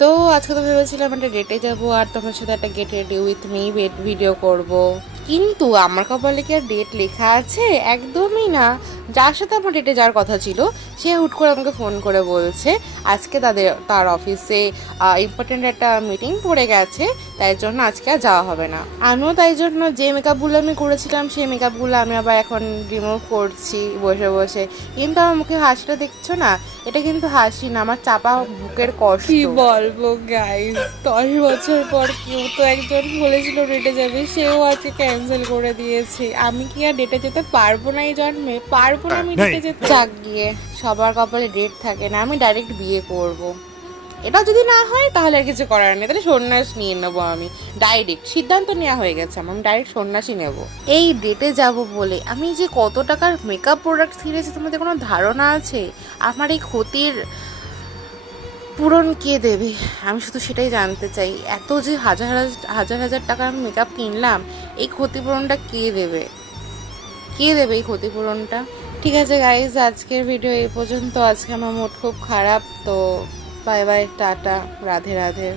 তো আজকে তো ভেবেছিলাম একটা ডেটে যাবো আর তোমার সাথে একটা get ready with me video করব। কিন্তু আমার কপালে কি আর ডেট লেখা আছে? একদমই না। যার সাথে আমার ডেটে যাওয়ার কথা ছিল সে হুট করে আমাকে ফোন করে বলছে আজকে তার অফিসে ইম্পর্টেন্ট একটা মিটিং পড়ে গেছে, তাই জন্য আজকে আর যাওয়া হবে না। আমিও তাই জন্য যে মেকআপগুলো আমি করেছিলাম সেই মেকআপগুলো আমি আবার এখন রিমুভ করছি বসে বসে। কিন্তু আমার মুখে হাসিটা দেখছো না? এটা কিন্তু হাসি না, আমার চাপা বুকের কষ্ট। কি বলবো গাইস, 10 বছর পর কেউ তো একজন বলেছিল ডেটে যাবে, সেও আজকে ক্যান্সেল করে দিয়েছে। আমি কি আর ডেটে যেতে পারবো না? এই জন্মে পারবো না আমি ডেটে যেতে। যাক গিয়ে, সবার কপালে ডেট থাকে না, আমি ডাইরেক্ট বিয়ে করব। এটা যদি না হয় তাহলে আর কিছু করার নেই, তাহলে সন্ন্যাস নিয়ে নেবো আমি। ডাইরেক্ট সিদ্ধান্ত নেওয়া হয়ে গেছে আমার, আমি ডাইরেক্ট সন্ন্যাসই নেব। এই ডেটে যাব বলে আমি যে কত টাকার মেকআপ প্রোডাক্ট কিনেছি তোমাদের কোনো ধারণা আছে? আমার এই ক্ষতির পূরণ কে দেবে? আমি শুধু সেটাই জানতে চাই। এত যে হাজার হাজার হাজার টাকার আমি মেকআপ কিনলাম, এই ক্ষতিপূরণটা কে দেবে? কে দেবে এই ক্ষতিপূরণটা? ঠিক আছে গাইজ, আজকের ভিডিও এই পর্যন্ত। আজকে আমার মুড খুব খারাপ, তো bye bye, tata, Radhe Radhe.